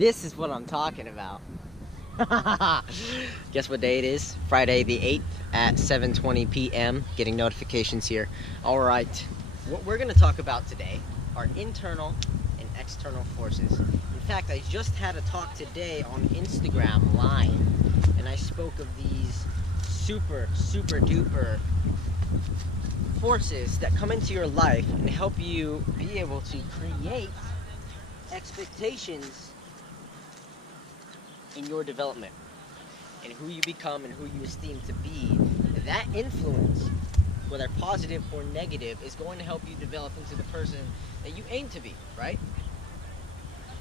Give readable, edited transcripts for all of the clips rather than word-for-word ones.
This is what I'm talking about. Guess what day it is? Friday the 8th at 7:20 p.m. Getting notifications here. All right. What we're going to talk about today are internal and external forces. In fact, I just had a talk today on Instagram Live, and I spoke of these super duper forces that come into your life and help you be able to create expectations in your development and who you become and who you esteem to be. That influence, whether positive or negative, is going to help you develop into the person that you aim to be, right?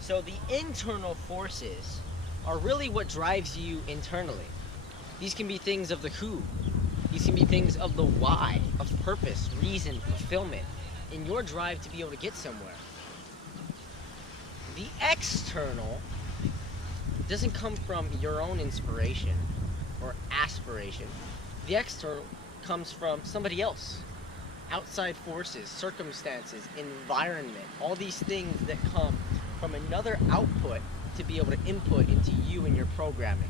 So the internal forces are really what drives you internally. These can be things of the who. These can be things of the why, of purpose, reason, fulfillment, in your drive to be able to get somewhere. The external doesn't come from your own inspiration or aspiration. The external comes from somebody else. Outside forces, circumstances, environment, all these things that come from another output to be able to input into you and your programming.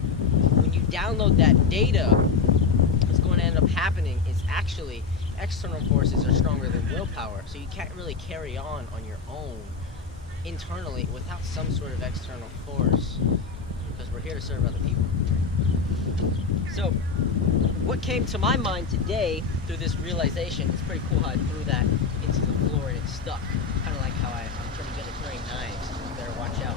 When you download that data, what's going to end up happening is actually external forces are stronger than willpower, so you can't really carry on your own internally without some sort of external force, because we're here to serve other people. So what came to my mind today through this realization, it's pretty cool how I threw that into the floor and it stuck. Kind of like how I'm pretty good at throwing knives. You better watch out.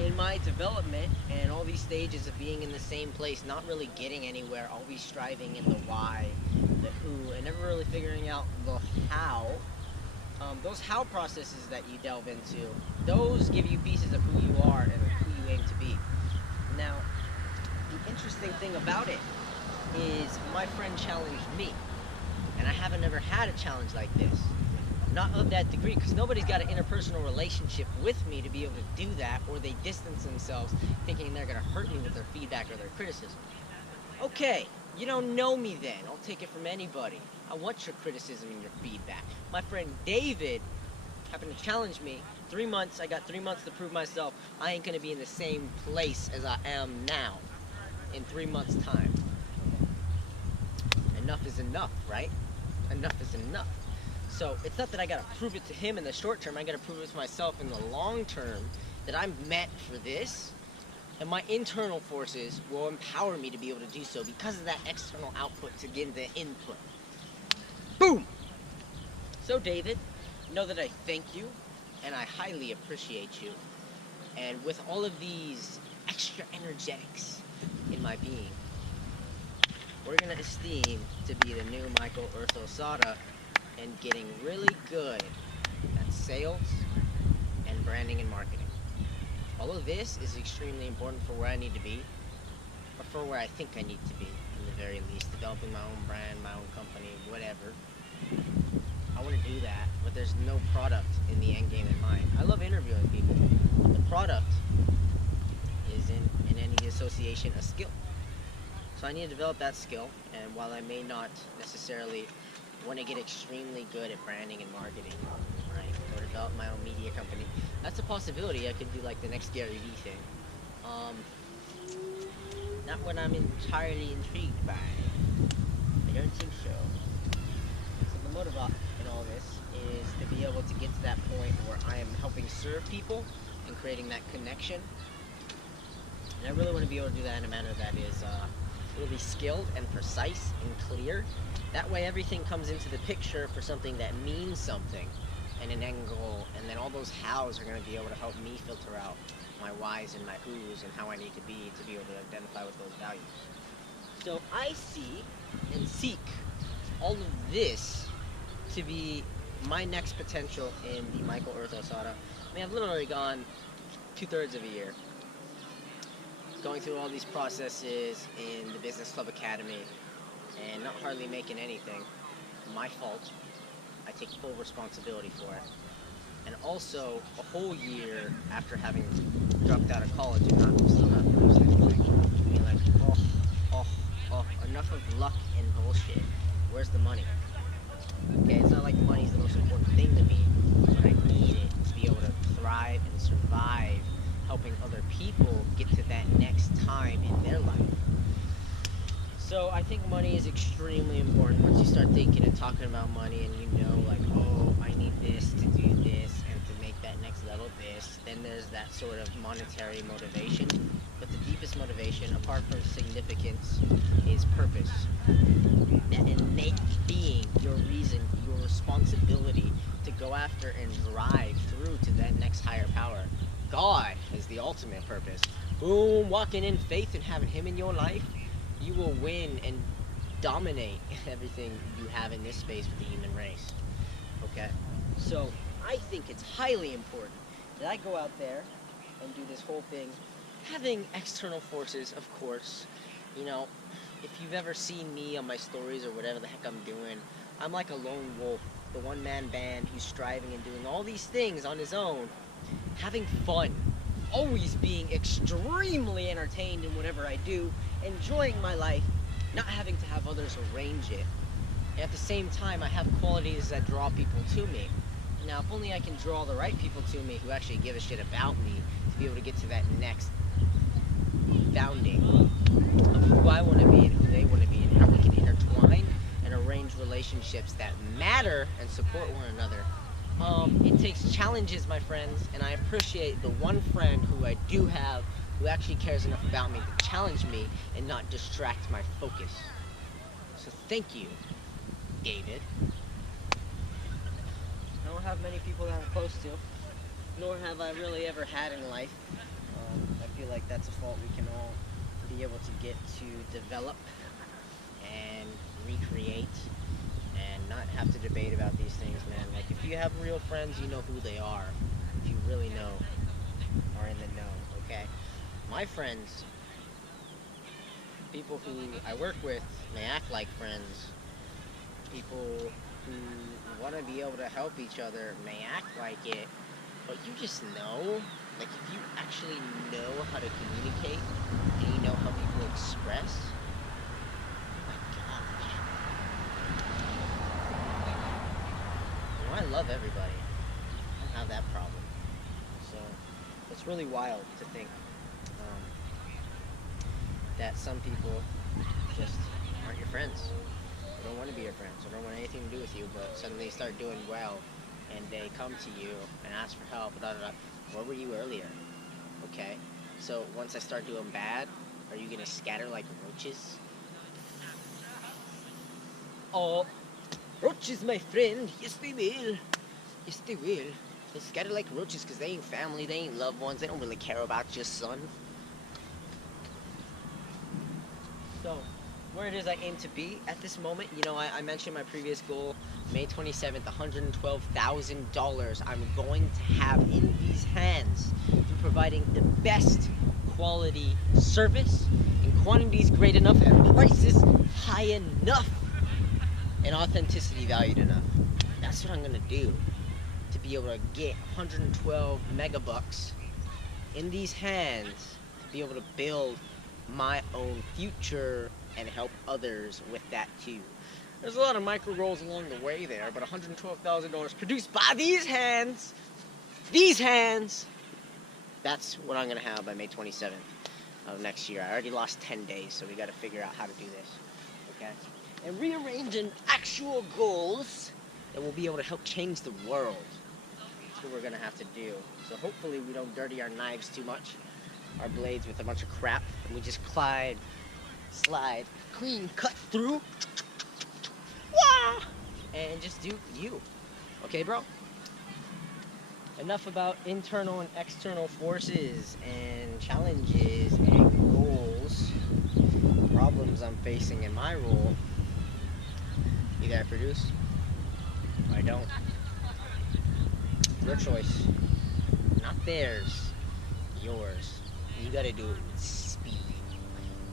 In my development and all these stages of being in the same place, not really getting anywhere, always striving in the why, the who, and never really figuring out the how, those how processes that you delve into, those give you pieces of who you are and who you aim to be. Now, the interesting thing about it is my friend challenged me, and I haven't ever had a challenge like this. Not of that degree, because nobody's got an interpersonal relationship with me to be able to do that, or they distance themselves thinking they're going to hurt me with their feedback or their criticism. Okay, you don't know me then. I'll take it from anybody. I want your criticism and your feedback. My friend David happened to challenge me. 3 months, I got 3 months to prove myself. I ain't going to be in the same place as I am now in 3 months' time. Enough is enough, right? Enough is enough. So it's not that I gotta prove it to him in the short term, I gotta prove it to myself in the long term that I'm meant for this, and my internal forces will empower me to be able to do so because of that external output to get the input. Boom! So David, know that I thank you and I highly appreciate you, and with all of these extra energetics in my being, we're gonna esteem to be the new Michael Urthosada and getting really good at sales and branding and marketing. All of this is extremely important for where I need to be, or for where I think I need to be, in the very least. Developing my own brand, my own company, whatever. I want to do that, but there's no product in the end game in mind. I love interviewing people. The product is in any association a skill. So I need to develop that skill, and while I may not necessarily want to get extremely good at branding and marketing, right, or develop my own media company, that's a possibility. I could do like the next Gary Vee thing. Not what I'm entirely intrigued by. I don't think so. So the motive in all this is to be able to get to that point where I am helping serve people and creating that connection. And I really want to be able to do that in a manner that is really skilled and precise and clear. That way everything comes into the picture for something that means something and an end goal, and then all those hows are going to be able to help me filter out my whys and my whos and how I need to be able to identify with those values. So I see and seek all of this to be my next potential in the Michael Urthosada. I mean, I've literally gone 2/3 of a year going through all these processes in the Business Club Academy and not hardly making anything. My fault. I take full responsibility for it. And also a whole year after having dropped out of college and still not produced anything. Being like, enough of luck and bullshit. Where's the money? Okay, it's not like the money's the most important thing to me, but I need it to be able to people get to that next time in their life. So I think money is extremely important. Once you start thinking and talking about money and you know, like, oh, I need this to do this and to make that next level this, then there's that sort of monetary motivation. But the deepest motivation, apart from significance, is purpose. That innate being, your reason, your responsibility to go after and drive through to that next higher power. God is the ultimate purpose. Boom, walking in faith and having Him in your life, you will win and dominate everything you have in this space with the human race. Okay? So, I think it's highly important that I go out there and do this whole thing, having external forces, of course. You know, if you've ever seen me on my stories or whatever the heck I'm doing, I'm like a lone wolf, the one-man band who's striving and doing all these things on his own, having fun, always being extremely entertained in whatever I do, enjoying my life, not having to have others arrange it. And at the same time, I have qualities that draw people to me. Now, if only I can draw the right people to me who actually give a shit about me to be able to get to that next founding of who I want to be and who they want to be, and how we can intertwine and arrange relationships that matter and support one another. It takes challenges, my friends, and I appreciate the one friend who I do have who actually cares enough about me to challenge me and not distract my focus. So thank you, David. I don't have many people that I'm close to, nor have I really ever had in life. I feel like that's a fault we can all be able to get to develop and recreate and not have to debate about these things, man. Like, if you have real friends, you know who they are. If you really know, are in the know, okay? My friends, people who I work with, may act like friends. People who want to be able to help each other may act like it, but you just know, like, if you actually know how to communicate and you know how people express, my gosh. You know, I love everybody. I don't have that problem. So it's really wild to think that some people just aren't your friends. They don't want to be your friends. They don't want anything to do with you, but suddenly start doing well and they come to you and ask for help, Where were you earlier? Okay? So once I start doing bad, are you gonna scatter like roaches? Oh, roaches, my friend. Yes, they will. Yes, they will. They'll scatter like roaches because they ain't family, they ain't loved ones, they don't really care about your son. So, where it is I aim to be at this moment, you know, I mentioned my previous goal, May 27th, $112,000 I'm going to have in these hands through providing the best quality service in quantities great enough at prices high enough and authenticity valued enough. That's what I'm going to do to be able to get 112 megabucks in these hands to be able to build my own future and help others with that too. There's a lot of micro goals along the way there, but $112,000 produced by these hands, that's what I'm gonna have by May 27th of next year. I already lost 10 days, so we gotta figure out how to do this, okay? And rearranging actual goals that will be able to help change the world. That's what we're gonna have to do. So hopefully we don't dirty our knives too much, our blades with a bunch of crap, and we just slide, clean, cut through, and just do you. Okay, bro? Enough about internal and external forces and challenges and goals, problems I'm facing in my role. Either I produce or I don't. Your choice. Not theirs. Yours. You gotta do it with speed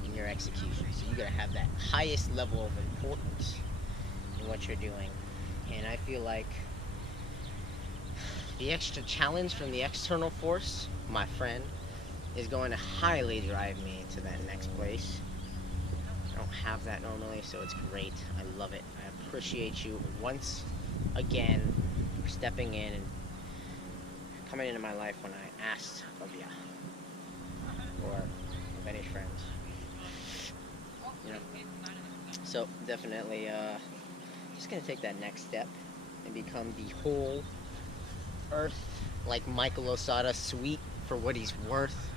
in your execution. So you gotta have that highest level of importance in what you're doing. And I feel like the extra challenge from the external force, my friend, is going to highly drive me to that next place. I don't have that normally, so it's great. I love it. I appreciate you once again for stepping in and coming into my life when I asked of you. or of any friends. You know? So definitely just gonna take that next step and become the whole Earth, like Michael Osada, sweet for what he's worth.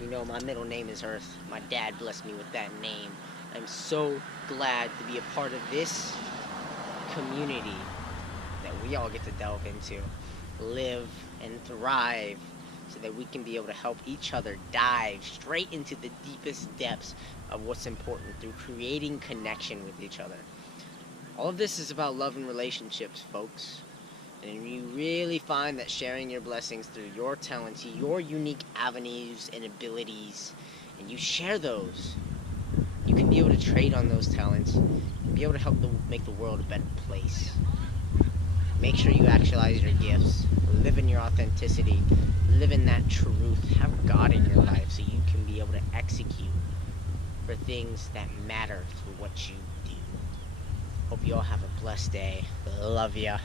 You know, my middle name is Earth. My dad blessed me with that name. I'm so glad to be a part of this community that we all get to delve into, live and thrive, so that we can be able to help each other dive straight into the deepest depths of what's important through creating connection with each other. All of this is about love and relationships, folks. And you really find that sharing your blessings through your talents, your unique avenues and abilities, and you share those, you can be able to trade on those talents and be able to help make the world a better place. Make sure you actualize your gifts, live in your authenticity, live in that truth, have God in your life so you can be able to execute for things that matter through what you do. Hope you all have a blessed day. Love ya.